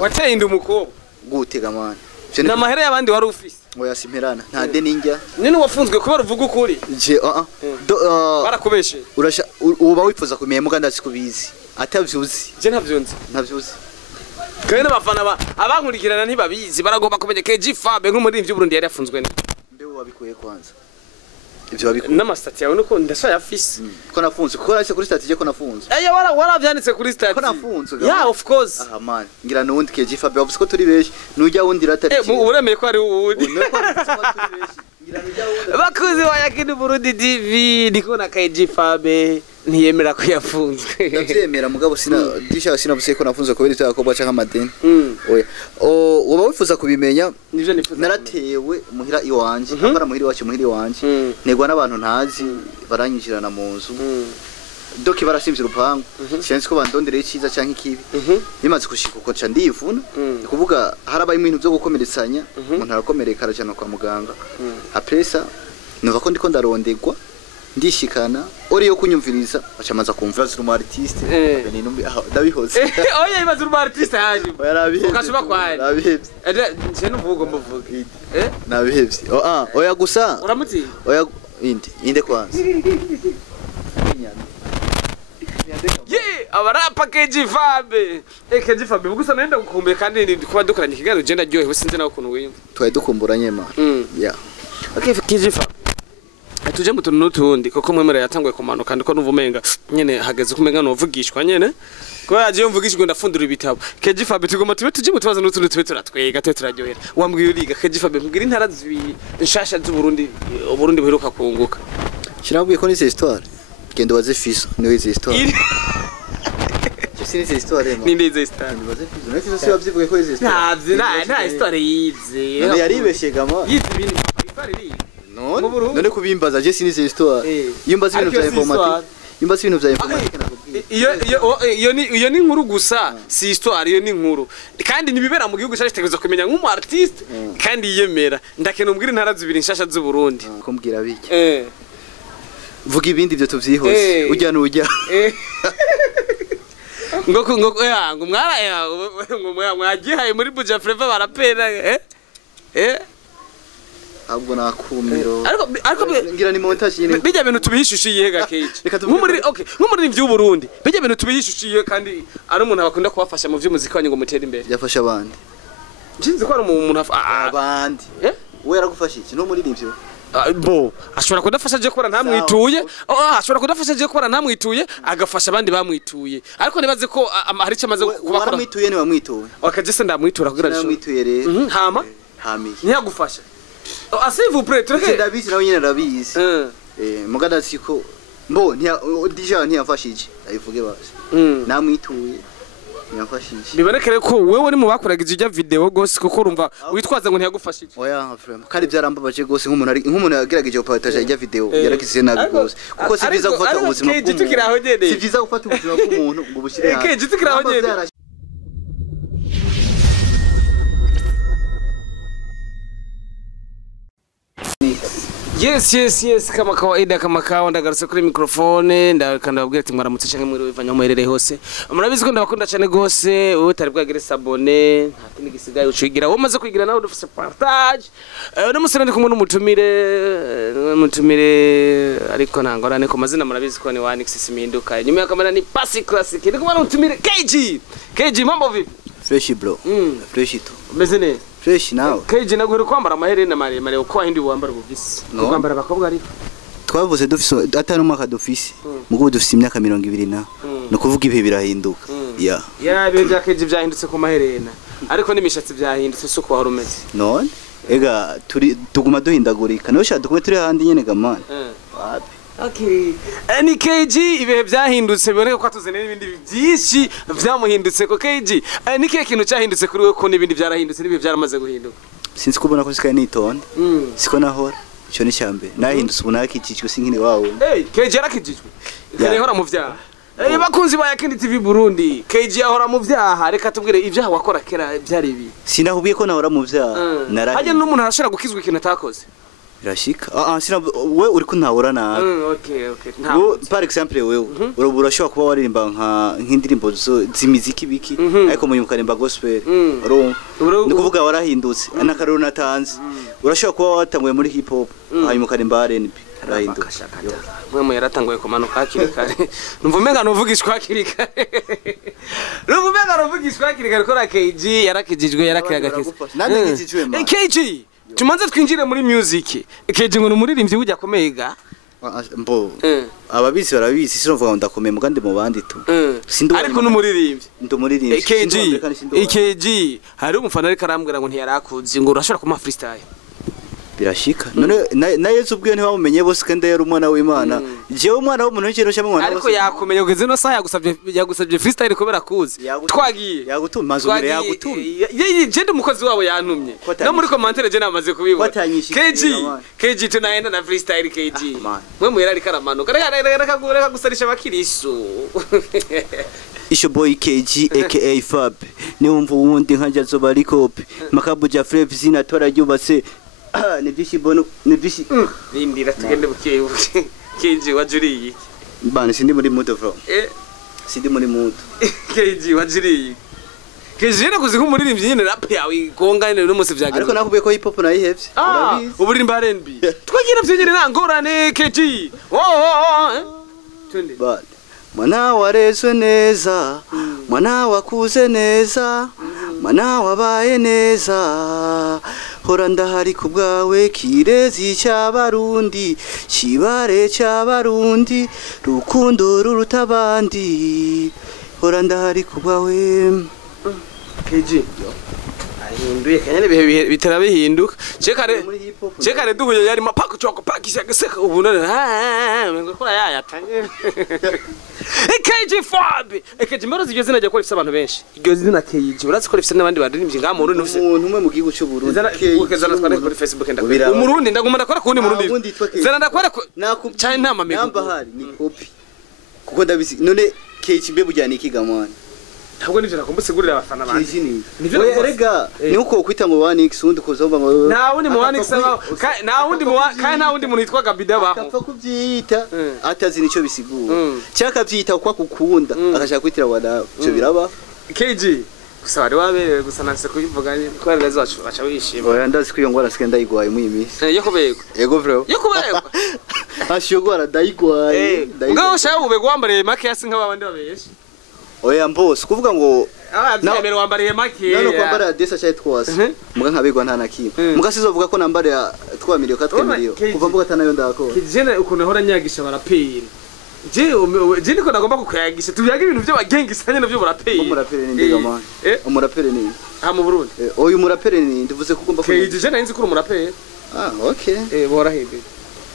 wateye inda umukobwa gutega man na mahera y'abandi wari ufise oya simperana nta deni njya nini wafunzwe kubera uvuga ukuri je barakubeshe urasha uba wifuza kumenya muga ndasikubizi atavyuzi je ntavyonzi kandi n'abafana abankurikirana ntibabizi baragomba kumenya KG Fab nk'umuririmbyi w'Uburundi yari yafunzwe ne mbe wabikuye kwanza ivyo wabikuye n'amastati yawe nuko ndashaya afise ko nafunzwe kuko arase kuri stati je ko nafunzwe waravyanditse kuri stati ko nafunzwe yeah of course aha man ngira nundi KG Fab bavuze ko turi beshi nujya wundi ratari uremeye ko ari wundi bakuzi wayakini Burundi TV ndiko na KG Fab ntiyemera ko yafunzwe ndavyemera mugabo sinavuze ko nafunzwe kubera itakobwa canka amadeni oya woba wifuza kubimenya nivyo nifuza naratewe muhira iwanje akara muhira iwanje negwa n'abantu ntazi baranyinjirana mu nzu doki barashimvye urupangu sinzi ko bandondere iciza canke ikibi bimaze gushika uko ca ndivuna kuvuga harabaye ibintu byo gukomeretsanya umuntu arakomereka arajana kwa muganga apresa numva ko ndiko ndarondegwa ndishikana ori yo kunyumviriza bacamaza kumva zuru artiste ndabihoze oya ibaze uru artiste haje yarabihebye ukashuba kwaye nabihebye je nuvugo mvuga nabihebye oya gusa uramuti oya inde kwanza abarapa KG Fab KG Fab gusa nenda gukumbuye kandi kuba dukoranye ikiganiro je ndaryohewe sinzi nawe ukuntu wiyumva twaye dukumburanye ma yeah okay KG Fab tuje mu tuntu n'utundi kuko mwemera yatanguye kumanuka ndiko nuvumenga nyene hageze kumenga novugishwa nyene ko yaje mvugishwe ndafundura ibitabo KG Fab tugoma tuje mu tubazo n'utundi tube turatwega turaryohera wambwiye uriga KG Fab mbwira intara zibiri nshasha z'Uburundi Uburundi buheruka kunguka kirabwiye ko ni histoire gendo waze fiso niwe histoire Sini histoire mo ninde histoire waze fiso niwe fiso yabyivuye ko histoire nta histoire yize yaribeshe gama yize ibintu histoire none kubimbaza je sini histoire yimbaza ibintu bya informatique yimbaza ibintu bya informatique iyo ni inkuru gusa si histoire iyo ni inkuru kandi nibibera mu gihugu cyashitegezo kumenya nk'umu artiste kandi yemera ndakene umbwira intara zibiri nshasha z'u Burundi kumbwira biki vuga ibindi byo tuvyihose ujya n'ujya ngo mwagihaye muri Buja Flava barapera ahubwo nakumiro ariko ngira ni montage nyine bijya bintu tubihishushiye gakeje nk'umuri by'u Burundi bijya bintu tubihishushiye kandi ari umuntu abakunda kubafasha mu by'umuziki wanyu ngo mutere imbere yafasha abandi nzinzi ko ari umuntu abandi we yaragufasha iki no muri nivyo bo ashobora kudafasha je kubara ntamwituye ashobora kudafasha je kubara ntamwituye agafasha abandi bamwituye ariko nibaze ko hari cyo amaze kubakora baramwituye ni bamwituye wakaje se ndamwitura kugira ngo ndamwituye rero hami ntiyagufasha s'il vous plaît tureke ndabizi nawe nyine ndabizi mugada siko mbo déjà ntiyafashije ayivuge basi namwituye ntiyafashije bibarekere ko wewe uri mu bakoraga ijya video gose kuko urumva witwaza ngo ntiyagufashije oya vraiment kandi byarambabaje gose nk'umuntu yagerageje gupartage ijya video yarakize nabi gose kuko si byiza gufata ubuzima bw'umuntu si byiza gufata ubuzima bw'umuntu ngo bushyire hanze Yes kama kawaida kama kawa ndagarutse kuri microphone ndakanda babwira ati mwaramutse canke muri wivanya muherere hose murabizi ko ndabakunda cyane gose wowe utari bwagire sabone nta kindi gisigaye ucigira wowe maze kwigira nawe dufise partage no musore ndi kumwe n'umutumire ariko ntangorane ko mazina murabizi ko ni Wanix Siminduka nyuma ya kamera ni Pasi Classic ndi kumwe n'umutumire KG mambo vipi fresh bro fresh to meze neza fresh now KG naguhere kwambara amaherena maremare uko wahindi wambara ubuvisi kwambara abakobwa ari twavuze dufise atari umwaka dufise mugo dufise imyaka 20 na no kuvuga ibihe birahinduka bihe bya KG byahindutse ku maherena ariko n'imishatsi byahindutse suko warumeze none ega tuguma duhindagurika no sha dukume turi handi nyene gamana okay ni KG ibihe byahindutse biboneka ko atuzene n'ibindi byinshi byamuhindutse ko KG ni kihe kintu cyahindutse kuri we ko n'ibindi byarahindutse n'ibihe byaramaze guhinduka sinzi kubona ko sikaye nitonde siko nahora cyo ni cyambe nahindutse ubona yakicicwe sinkini wawe KG yarakijijwe kare hora mu vyaha bakunzi ba Yakindi TV Burundi KG yahora mu vyaha reka tubwire ivyaha wakora kera byari ibi sinahubiye ko nahora mu vyaha hajye n'umuntu arashira gukizwa ikintu atakoze birashika sina we uri kuntahura nabi okay par exemple wewe urashobora kuba waririmba nk'indirimbo z'imiziki biki ariko mu karimba gospel ni kuvuga warahindutse anakarero natanze urashobora kuba watanguye muri hip hop hanyuma karimba R&B rahinduka mwe yaratanguye kumanuka hakiri kare numva umenga novugishwa hakiri kare numva umenga novugishwa hakiri kare ko KG yarakijijwe yarakiyagakise nande ngijijwe ma KG tumanze twinjire muri music KG ngo numuririmbyi bujya komega mbo ababizi barabizi sinomvuga ngo ndakomeye mugande mu bandi tu ariko numuririmbyi ndumuririmbyi KG hari umufana ari karambwira ngo ntiyarakuzi ngo urashobora kuma freestyle birashika none na Yesu ubwiye ntibamumenye bose kandi yari umwana w'Imana jewe umwana w'umuntu w'ikiro cyamwe mwana ariko yakumenye ugeze no saa yagusabye freestyle kubera kuzi twagiye yagutuma mazumire yagutuma je ndi umukozi wabo yantumye no muri commentaire je namaze kubibona KG tunaenda na freestyle KG mwe muhera ari karamanuka reka gusarisha abakirisu Isho boy KG aka Fab ni umvu wundi nkanja zoba rikope makabuja Flev zina tora yubatse Nevishi bono nevishi Nindira tugende bukiye KG wajuriye bana sindi muri moto bro sindi muri moto KG wajuriye KG rero kuzi kumuririmbyi nyine rap yawe gonga nyine no musi vyageze ariko nakubiye ko hip hop nayihevye urabizi uburirimba R&B twagira vyonyine nangorane KG twende bana mwana warezwe neza mwana wakuze neza mwana wabaye neza hora ndahari kubwawe kirezi cy'abarundi kibare cy'abarundi rukundo rurutabandi hora ndahari kubwawe KG ahinduye kanyene bihe bitarabihinduka cekare duhuye yari mapako cyoko pakisha gaseka ubunone ngakora yayatanye KG Fab KG mbaro zigeze najya ko rifise abantu benshi iryo zina KG urazi ko rifise n'abandi baririmbye nga mu Burundi umuntu umwe mu gihugu cy'u Burundi ukezana tware kuri Facebook ndakora umurundi ndaguma ndakora kundi murundi zana ndakora cyane nta mameko namba hari ni copy kuko ndabizi none KG mbe bujyana ikigamana ntabwo nivyo nakumbusigurira abafana banje nivyo rega ni uko kwita ngo 1x undi kozomba ngo nta wundi mu 1x nta wundi mu kandi nta wundi muntu yitwa Gabida baho kapfa kubyita atazi nico bisigura cyaka byita kwa kukunda akashaka kwitira wada cyo biraba KG gusa wari waberewe gusa nase kuyivuga ni ko rero zacu bacha wishima oya ndazi ko iyo ngwara sikenda igwaye mu imisi yo kubego yego bro yo kubego ashogora ndayigwaye ngaho shaho ubego wambare make yasi nk'abandi babeshi oya mbose kuvuga ngo naemero wambariye make nano kwambara desa cya twase muga nkabegwa nta nakimwe muga sizovuga ko nambare ya 3 miliyo 4 miliyo kuva mvuga atanayo ndako kijene ukuntu hora nyagisha barapira je niko nagomba kukuyagisha tuyaga ibintu byo bagengisanye navyo barapira umurapere ni ndiga man umurapere ni mu Burundi oyu murapere ni ndivuze ko ugomba KG nzi ko umurapere okay borahebe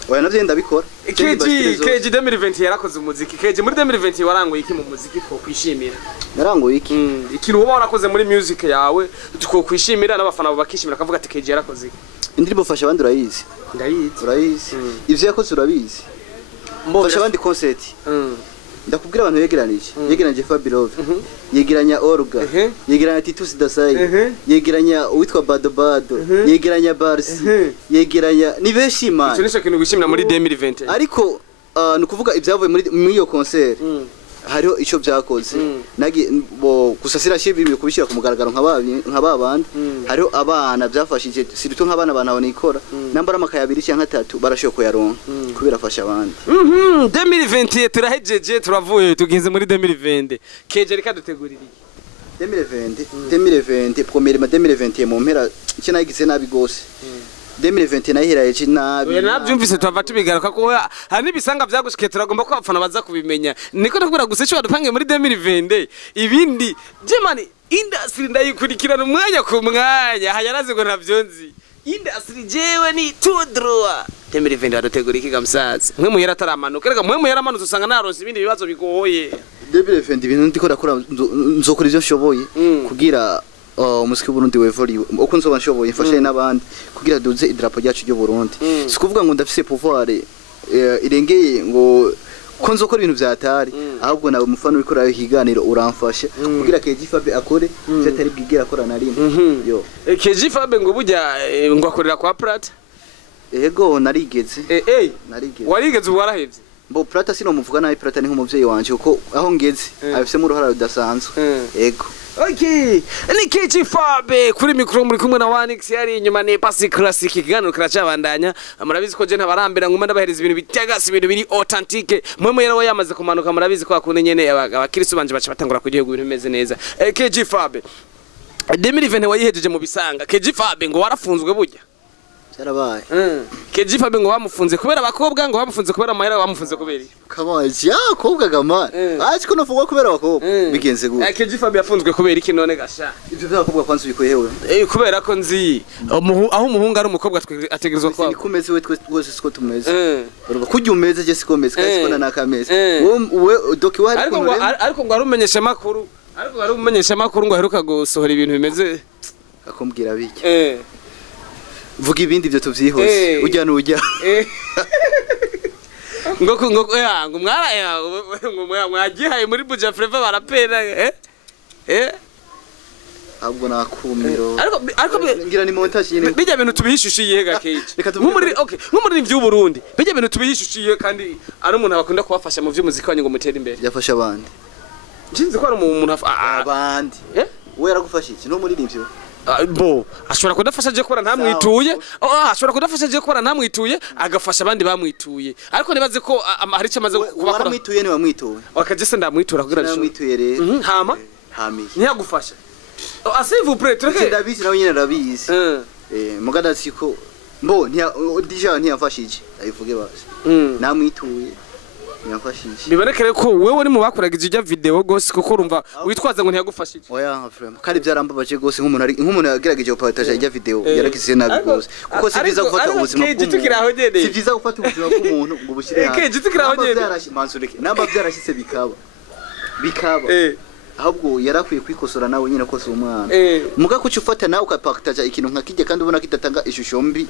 oya navyo ndabikora KG 2020 yarakoze umuziki KG muri 2020 waranguye iki mu muziki ko kwishimira naranguye iki ikintu uba warakoze muri music yawe tuko kwishimira n'abafana bakishimira kavuga ati KG yarakoze iki indirimbo fasha abandi urayizi urayizi ivyo yakoze urabizi fasha abandi concert ndakubwira abantu yegeranije Fabilove yegeranya Orga yegeranya Titus Dasai yegeranya uwitwa Bado yegeranya Barsi yegeranya ni beshi man cyo nisho kintu gushimira muri 2020 ariko nukuvuga ibyavuye muri iyo concert hariho ico byakoze nagi gusasira shibi kubishira ku mugaragaro nk'ababandi hariho abana byafashije sirito nk'abana banabona ikora nambara makaya 2 cyangwa 3 barashoye ko yaronka kubera afasha abandi 2020 turahejeje turavuye tugize muri 2020 keje reka dutegurira iki 2020 premier ma 2020 mu mpera cyanagize nabi gose 2020 nahiraye nabi oya nabyumvise twava tubigaruka ko hari nibisanga byagushikiye turagomba ko abafana baza kubimenya niko nakubwira gusa cyo badupange muri 2020 ibindi jemani industry ndayikurikirana umwanya ku mwanya hayaraze ngo navyonzi industry jewe ni tudroa 2020 badutegura iki gamsaza mwe muhera taramanuka rega mwe muhera manuze usanga naronse ibindi bibazo bigoye 2020 ibintu ndiko nakora nzokora ivyo nshoboye kugira umusiki Burundi wevoriwe uko nzoba nshoboye mfashe n'abandi kugira duze idrapo ryacu ryo Burundi sikuvuga ngo ndafise pouvoir irengeye ngo ko nzokora ibintu byatari ahubwo nawe umufano uri korayo higaniro uramfasha kugira KG Fab akore cyatari bwigera akora na rimwe yo KG Fab ngo bujya ngo akorera kwa Prata Ego narigeze. Narigeze. Warigeze warahevye. Mbo Prata sino muvuga nabi Prata ni nk'umuvyeyi wanje kuko aho ngeze afisemo uruhara rudasanzwe. Ego. Okay. Ni KG Fabe kuri mikro muri kumwe na Wanix yari inyuma ni Pasi Classic kiganiro kiracabandanya. Murabizi ko je ntabarambira nguma ndabahereza ibintu bitagasi ibintu biri authentique. Mwe yarawe yamaze kumanuka murabizi ko akune nyene abakirisu banje baca batangura kugihugu ibintu bimeze neza. KG Fabe. 2020 wayihejeje mu bisanga. KG Fabe ngo warafunzwe burya. Yarabaye. KG Fabe ngo bamufunze kubera abakobwa ngo bamufunze kubera amahera bamufunze kubera. Kamaje yakobwa gama. Azi ko navugwa kubera abakobwa. Bigenze gute. KG Fabe yafunzwe kubera iki none gasha. Ivyo by'abakobwa kwanza ubikoyewe. Kubera ko nzi aho umuhungu ari umukobwa ategerezwa kwa. Nikumeze we twese siko tumeze. Uruba kujya umeze je siko meze kandi siko nakameze. We doki wari ariko ngo arumenyesha makuru. Ariko ari umumenyesha makuru ngo aheruka gusohora ibintu bimeze akombwira bike. Vuga ibindi byo tuvyihose ujya n'ujya. ngo mwara ngo mwagihaye muri Buja Flava barapera ahubwo nakumiro. Ariko ngira ni montage nyine. Bijya bintu tubihishushiye gakeje. Nk'umuri by'u Burundi. Bijya bintu tubihishushiye kandi ari umuntu abakunda kubafasha mu vy'umuziki wanyu ngo mutere imbere. Yafasha abandi. Jinzi ko ari umuntu abandi. We yaragufasha iki no muri nivyo? Bo ashobora kudafasha je kora ntamwituye. Ashobora kudafasha je kora ntamwituye agafasha abandi bamwituye. Ariko nibaze ko hari cyamaze kubakora. Waramwituye ni wamwituye. Wakaje se ndamwitura kugira ngo namwituye rero. Hama? Hami. Ntiyagufasha. S'il vous plaît, tureke. Ndabizi nawe nyine ndabizi. Mugada siko mbo ntiyafashije. Ayivuge basi. Namwituye. Bibonekere ko wewe uri mu bakoraga ijya video gose kuko urumva witwaza ngo ntiyagufashije. Oya vraiment kandi byarambabaje gose nk'umuntu yagerageje gupartage ijya video yarakize nabi gose kuko si byiza gufata ubuzima bw'umuntu. Si byiza gufata ubuzima bw'umuntu ngo bushire hanze. Namba byarashitse bikaba. Ahubwo yarakwiye kwikosora nawe nyine ko si umwana. Muga kuki ufata nawe ukapartage ikintu nkakijya kandi ubona kidatanga ishusho mbi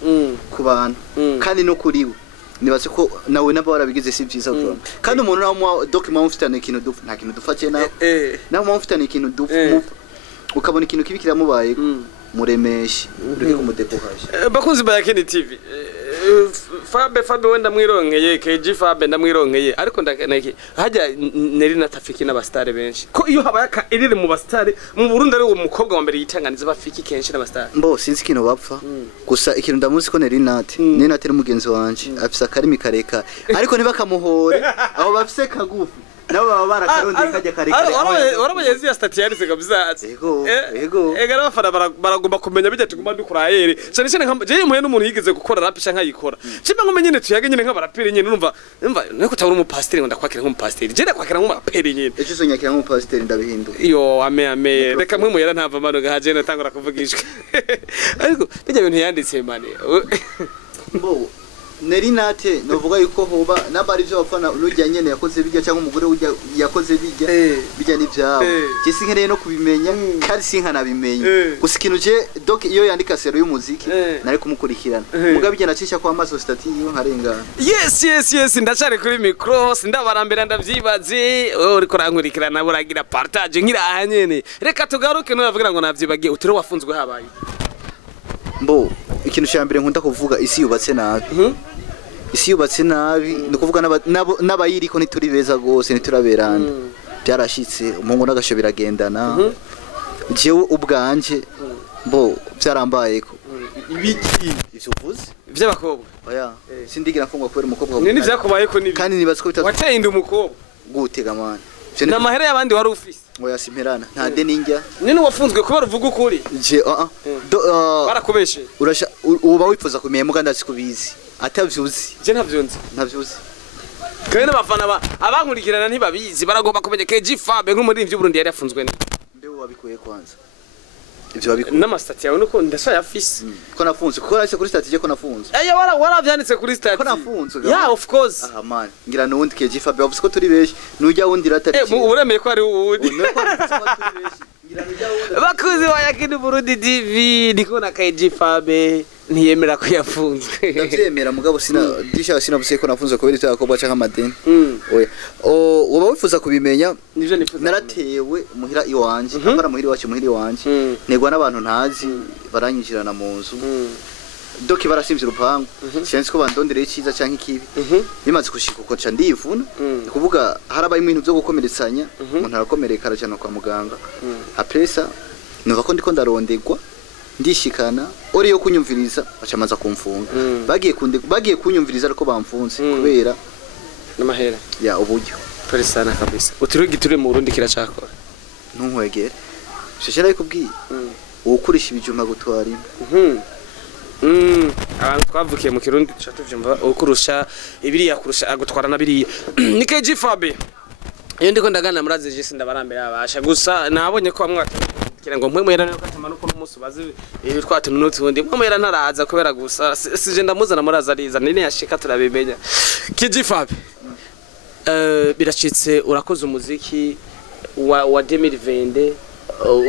ku bantu kandi no kuriwe. Nibaze ko nawe nabo barabigize si byiza bro. Kandi umuntu nawe document ufitane ikintu nta kintu dufate nawe. Nawe ufitane ikintu ukabona ikintu kibi kiramubaye muremeshe ureke kumudekohaje. Bakunzi ba Yakini TV. Fabe wenda mwironkeye KG Fabe ndamwironkeye ariko ndakeneye hajya neri natafiki n'abastare benshi. Ko iyo habaye irire mu bastare mu Burundi ari umukobwa wa mbere yitanganiza bafiki kenshi n'abastare. Mbo sinzi kintu bapfa. Gusa ikintu ndamuzi ko neri nati. Ni nati ari mugenzi wanje afisa karimi kareka. Ariko niba kamuhore abo bafise kagufi. Nabo baba barakaronde kajya kareka. Warabaye ya stati yari kabisa. Ego. Egara bafana baragomba kumenya bijya tuguma dukura yere. Cyane cyane nka je muhe n'umuntu yigeze gukora rap canka yikora. Cimbe ngo menyene tuyage nyine nk'abaraperi nyine numva niko tabura umupasiteri ngo ndakwakira nk'umupasiteri. Je ndakwakira nk'umuraperi nyine. Ejo zonyakira nk'umupasiteri ndabihinduka. Yo ame reka mwe muyera ntava mano gahaje natangura kuvugishwa. Ariko bijya bintu yanditse mane. Mbo neri nate novuga yuko hoba nabari byo bafana urujya nyene yakoze bijya cyangwa umugore ujya yakoze bijya n'ibyabo gisi nkereye no kubimenya kandi sinkanabimenye gusa ikintu je donc iyo yandika sero y'umuziki nari kumukurikirana muga bijya nacisha kwa maso stati yo nkarengana. Yes ndacare kuri micro sindabarambira ndavyibaze uri korankurikirana buragira partage ngira ahanyene reka tugaruke no yavugira ngo navyibagiye utire wafunzwe habaye. Mbo ikintu cyambere nkunda kuvuga isi yubatse nabi. Isi yubatse nabi ndikuvuga n'abayiriko nituri beza gose nituraberana. Byarashitse umungu nagasho biragendana. Jewe ubwanje mbo byarambaye ko. Ibiki isuvuze by'abakobwa. Oya sindigira mfungwa kubera umukobwa. Nini byakubaye ko nibi. Kandi nibaze ko wateye inda umukobwa. Gutega man. Na mahera y'abandi wari ufise. Oya simperana nta deninjya. Nini wafunzwe kubera uvuga ukuri? Je barakubeshe. Urasha uba wifuza kumenya muga ndasikubizi. Atavyuzi. Je ntavyunzi. Ntavyuzi. Kandi n'abafana abankurikirana ntibabizi baragomba kumenya KG Fabe nk'umuririmbyi w'Uburundi yari yafunzwe ni. Mbeho wabikuye kwanza. Ivyo wabikuye. N'amastati yawe nuko ndashaya afise. Ko nafunze. Ko arase kuri stati je ko nafunze. Waravyanditse kuri stati. Ko nafunze. Yeah of course. Ah man. Ngira nundi KG Fabe bavuze ko turi beshi. Nujya wundi ratari. Uremeye ko ari uwundi. Bakuzi wa Yakini Burundi TV ndiko na KG Fabe ntiyemera ko yafunzwe. Ndavyemera mugabo sinavuze ko nafunzwe kubera icyo yakobwa canka amadeni. Oya. Uba wifuza kubimenya nivyo nifuza. Naratewe muhira iwanje. Nkora muhira wacu muhira iwanje. Negwa n'abantu ntazi baranyinjirana mu nzu. doki barasimvye urupangu sinzi ko bandondereye iciza canke ikibi bimaze gushika uko ca ndivuna kuvuga harabaye ibintu byo gukomeretsanya umuntu arakomereka arajana kwa muganga apresa numva ko ndiko ndarondegwa ndishikana ori yo kunyumviriza bacamaza kumfunga bagiye kunyumviriza ariko bamfunze kubera n'amahera ya uburyo sana kabisa utirugi turi mu Burundi kiracakora ntunkwegere sheshe nayo kubwiye ukurisha ibijuma gutwara abantu twavukiye mu Kirundi tuvyumva ukurusha ibiriya kurusha agutwara na biriya ni KG Fabe iyo ndiko ndagana muraze je sindabarambira abasha gusa nabonye ko bamwe kira ngo mpwe mwera nuko atamanuko n'umunsi bazi ibi twatu n'utundi mpwe mwera ntaraza kubera gusa sije ndamuzana muraza ariza nini yashika turabimenya KG Fabe biracitse urakoze umuziki wa 2020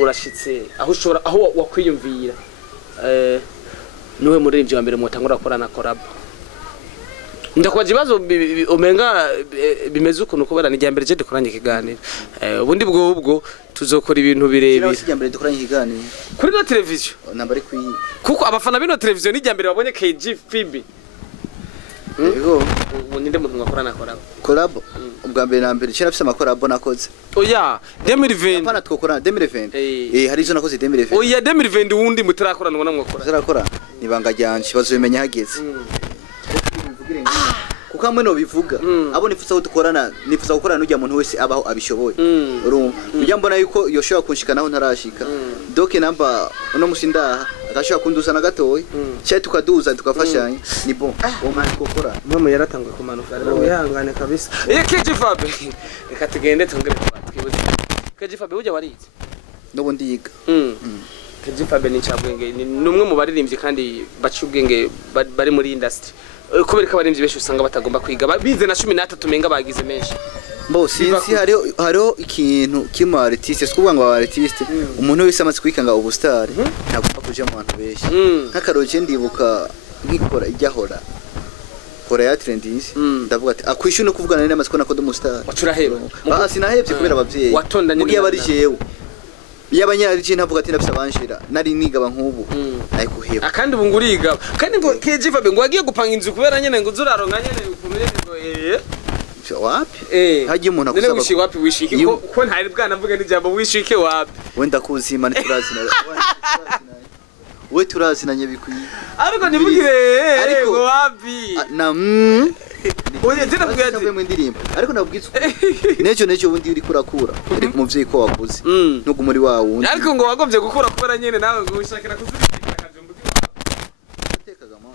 urashitse aho ushobora aho wakwiyumvira niwe muririmbyi wa mbere mutangura gukorana collab ndakwaje bazo umenga bimeze ukuntu kubera ni jya mbere je dukoranye ikiganiro ubundi bwo tuzokora ibintu birebire jya mbere dukoranye ikiganiro kuri no television nambari kwi kuko abafana bino television ni jya mbere babonye KG Fabe yego ninde muntu ngakorana collab ubwa mbere na mbere cyera afise amakorabo nakoze oya 2020 apana twokorana 2020 hari izo nakoze 2020 oya 2020 wundi mutarakorana ngo namwakora zarakora nibanga ryanje bazomenya hageze kuko amwe no bivuga abo nifuza ko dukorana nifuza gukorana n'ujya muntu wese abaho abishoboye urumva mbona yuko yoshobora kunshikanaho ntarashika doke namba uno mushinda agashobora kunduza na gatoyi cyo tukaduza tukafashanya ni bon uwo mwana kokora mama yaratangwe kumanuka rero yihangane kabisa KG Fabe reka tugende tongere twibuze KG Fabe ujya warize no ndiga KG Fabe ni cyabwenge ni numwe mu baririmbyi kandi baci ubwenge bari muri industry kubera ko abaririmbyi benshi usanga batagomba kwiga bize na 13 menga bagize menshi Bo sinzi hariho ikintu kimo artiste skuvuga ngo artiste umuntu wese amaze kwikanga ubustar nagomba kuja mu bantu benshi nk'akaroje ndibuka nkikora ijyahora kora ya trendis ndavuga ati akwishu no kuvugana n'amaze kona ko umustar wacuraheba sinahebye kubera abavyeyi mugiye bari jewe yabanyarije ntavuga ati nafise abanshira nari nigaba nk'ubu ayikuheba akandi ubu nguriga kandi ngo KG Fabe ngo agiye gupanga inzu kubera nyene ngo uzuraronka nyene ukuntu ngo wapi hagiye umuntu akusaba nene wapi wishike ko ntari bwanavuga n'ijambo wishike wapi wenda kuzima ntiturazina we turazinanye bikwiye ariko nivugire ariko wapi na oya tena bwate mu ndirimbo ariko nabwitse nejo ubundi uri kurakura uri kumuvyeyi ko wakuze nuko muri wa wundi ariko ngo wagomvye gukura kubera nyene nawe ngo ushakira kuzurikira akajumbu tekaga ma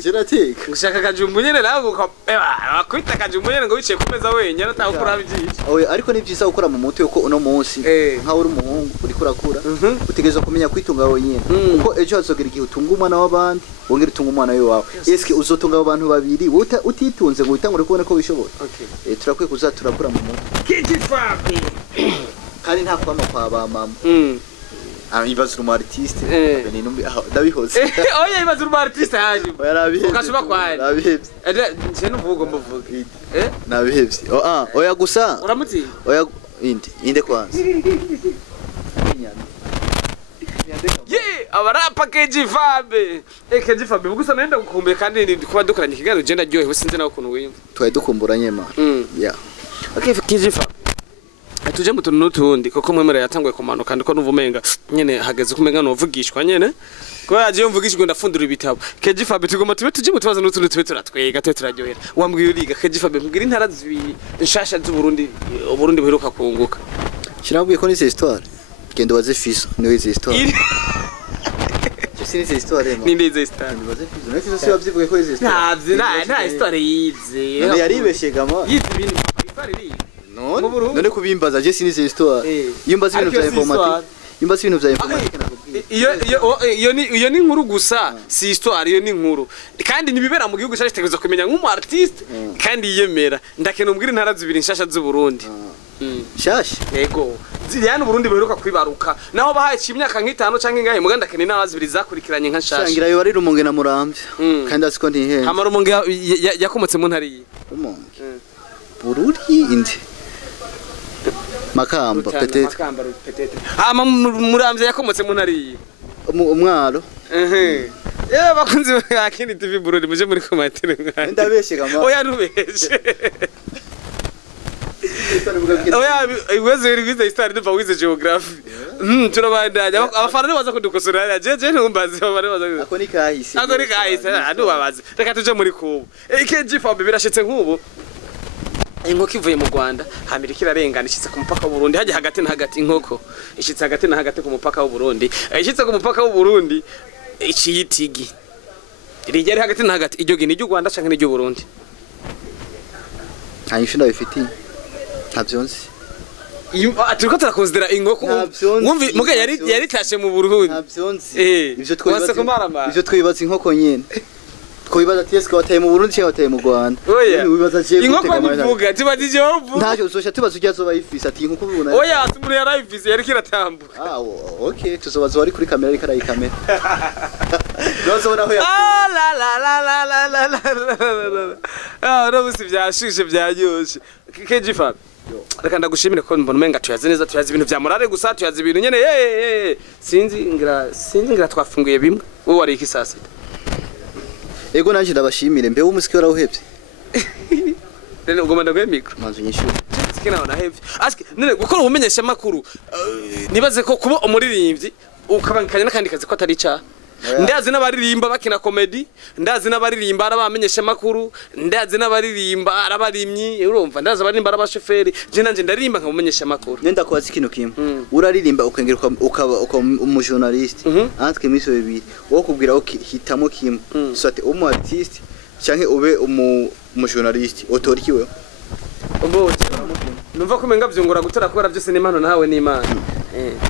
Jirateka ushaka kajumbu nyene nawe wakwita kajumbu nyene ngo wiciye kumeza wenyine atakura byinshi oya ariko ni byiza gukora mu mutwe uko uno munsi nka uri umuhungu uri kurakura utegereza kumenya kwitunga wenyine kuko ejo hazogera igihe utunga umwana w'abandi wongera utunga umwana wawe eske uzotunga abantu babiri utitunze ngo utangure kubona ko bishoboye turakwiye kuzaturakura mu mutwe KG Fabe kandi nta kwama kwa ba mama ibaza umu artiste bene numbi ndabihoze oya ibaza umu artiste haje ukashuba kwari nabihebye nje nuvugo mvuga nabihebye oya gusa uramuti oya inde kwanza abarapa KG Fabe KG Fabe gusa nenda gukumbuye kandi kuba dukoranye ikiganiro je ndaryohewe sinzi nawe ukuntu wiyumva twaye dukumburanye ma yeah okay KG Fabe tuje mu tuntu n'utundi koko mwemera yatanguye kumanuka ndiko nuvumenga nyene hageze kumenga no vugishwa nyene ko yaje mvugishwa ndafundura ibitabo KG Fabe tugoma tuje mu tubaza n'utundi tube turatwega turatyohera wambwiye uriga KG Fabe mbwira intara zibiri nshasha z'u Burundi buheruka kunguka kirabwiye ko ni histoire gendo baze fiso niwe histoire Sini histoire ni ndize histoire baze fiso nafise se bavyivuge ko histoire nta histoire yize yaribeshe gama yize ibintu histoire iri none kubimbaza je sini histoire yimbaza ibintu bya informatique yimbaza ibintu bya informatique iyo ni inkuru gusa si histoire iyo ni inkuru kandi nibibera mu gihugu cyaje tegereza kumenya nk'umu artiste kandi yiyemera ndakene umbwira intara zibiri nshasha z'u Burundi shasha yego ziriya Burundi buheruka kwibaruka naho bahaye imyaka nk'itanu canke ngahe muganda kene naho zibiri zakurikiranye nka shasha shangira yo bari rumonge na muramvye kandi asiko ntihenze hamara rumonge yakomotse mu ntari yi rumonge bururi inde Makamba peut-être muramvye yakomotse mu ntari yi umwaro bakunzi ba Kini TV Burundi muje muri komatire mwanje. Ndabeshe kama. Oya nubeshe. Oya ibibazo biri kwiza histoire duva wize geography. Turabandanya abafana baza kudukosora jeje ntumbaze abafana baza. Ako ni kahise. Ako ni kahise adubabaze. Reka tuje muri kubu. KG-FAB birashitse nk'ubu. Inkoko ivuye mu Rwanda hamira kirarengana ishitse ku mupaka w'u Burundi haje hagati na hagati inkoko ishitse hagati na hagati ku mupaka w'u Burundi ishitse ku mupaka w'u Burundi iciyitigi rigere hagati na hagati iryo gini ry'u Rwanda canke n'iryo Burundi Hanyisho ndabifitiye ntavyonzi turiko turakonsidera inkoko wumvi muge yari tashe mu Burundi ntavyonzi ivyo twibaza inkoko nyene Kuibaza tieske wataye mu Burundi cyangwa wataye mu Rwanda. Wibaza je inkoko nivuga tibadije uvuga. Ntacyo uzosha tubaza ujyazo bayifisa ati inkoko ubona. Oya tumuri yarayifise yari kiratambuka. Okay tuzobaza wari kuri kamera ariko arayi kamera. Dozobona ho ya. Robusi byashushe byanyoshe. KG-FAB. Reka ndagushimire ko mbona umenga tuyaze neza tuyaze ibintu bya morale gusa tuyaze ibintu nyene sinzi ngira twafunguye bimwe. Wowe wari iki saa sita? Ego nanje ndabashimire mbe umusiki warawuhevye. Nene ugomba ndagwe micro. Manzu nyishuri. Sikina wana hevye. Aski nene gukora ubumenyesha makuru nibaze ko kuba umuririmbyi ukabangikanya nakandi kazi ko atari ca. Ndazi n'abaririmba bakina comedy, ndazi n'abaririmba arabamenyesha makuru, ndazi n'abaririmba arabarimyi, urumva ndazi abaririmba arabashoferi, je nanje ndarimba nkamumenyesha makuru. Nenda kwaza ikintu kimwe. Uraririmba ukengeruka ukaba umujournalist. Antwe miso bibiri. Wo kubwira hitamo kimwe. Soit umu artist canke ube umujournalist. Otori kiwe. Oboje. Numva ko menga vyungura gutera kubera byose n'Imana nawe n'Imana.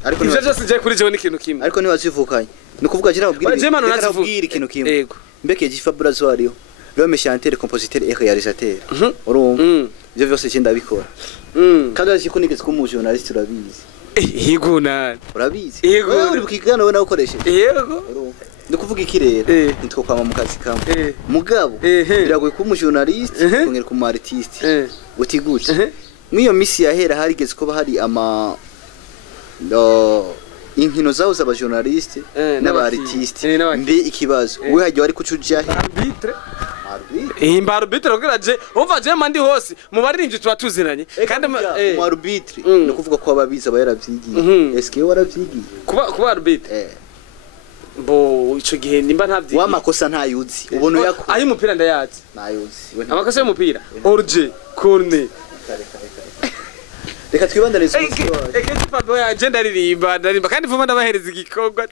Ariko ivyo byose je kuri jewe n'ikintu kimwe. Ariko niwazivukanye. Nukuvuga jira ubwira ikintu kimwe. Yego. Mbeke KG-FAB Brazil l'homme chanteur, compositeur et réalisateur. Urumva. Ivyo byose je ndabikora. Kandi azi ko nigeze ko umujournalist urabizi. Yego nani. Urabizi. Yego. Uri bukigana we nawukoresheje. Yego. Nukuvuga iki rero nitwo kwama mu kazi kamwe. Mugabo biragoye ko umujournalist kongera ku artist. Uti gute. Mwiyo misi yahera harigeze ko hari inkino zaho z'abajournaliste n'abartiste mbe ikibazo we hajya wari kucuja arbitre imba arbitre ogeraje umva je mandi hose mu baririmbyi tuba tuziranye kandi mu arbitre no kuvuga ko ababiza bayaravyigiye eske waravyigiye kuba arbitre bo ico gihe nimba ntavyigiye wamakosa ntayuzi ubona yako ayi umupira ndayazi ntayuzi amakosa y'umupira orje corner Reka twibandanize KG-FAB ya agenda ririmba kandi vuba ndabahereza igikorwa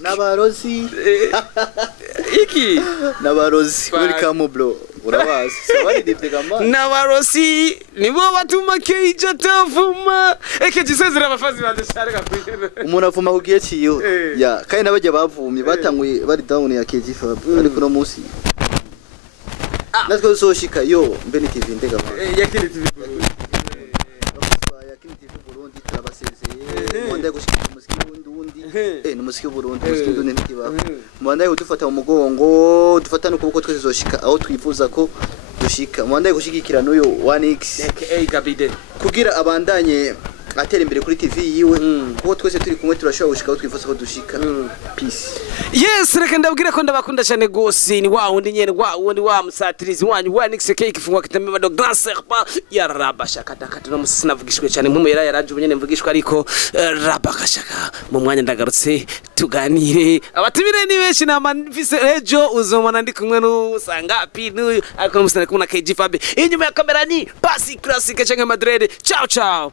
Nabarozi iki Nabarozi welcome bro urabazi sabari diptegama Nabarozi nibo batuma keija tavuma KG-sezera abafazi badashaka kwihera umuntu avuma kugiye ciyo ya kandi nabajya bavumye batanguye bari down ya KG-FAB ariko no munsi natwe zoshika yo mbeni TV ndegama ya Kini TV Mwanda gushika umusiki wundi n'umusiki w'Uburundi umusiki w'Uburundi ntikibaho mwanda udufata mu mugongo dufatana ukuboko twese zoshika aho twifuza ko dushika mwanda gushigikira n'uyo 1x aka Gabide kugira abandanye atera imbere kuri TV yiwe kuko twese turi kumwe turashobora gushika aho twifuza ko dushika peace. Yes, reka ndabwira ko ndabakunda cyane gose ni wa wundi nyene wa musatirizi wanyu wa Nix Cake ifungwa kitamema do Grand Serpent ya rabashaka dakata no musinavugishwe cyane mpumera yaraje ubunyene mvugishwe ariko rabakashaka mu mwanya ndagarutse tuganire abatibire ni benshi na manifise ejo uzomana ndi kumwe n'usanga pinu ariko musana kumuna KG-FAB inyuma ya kamera ni Pasi Classic cyangwa Madrid. Ciao ciao.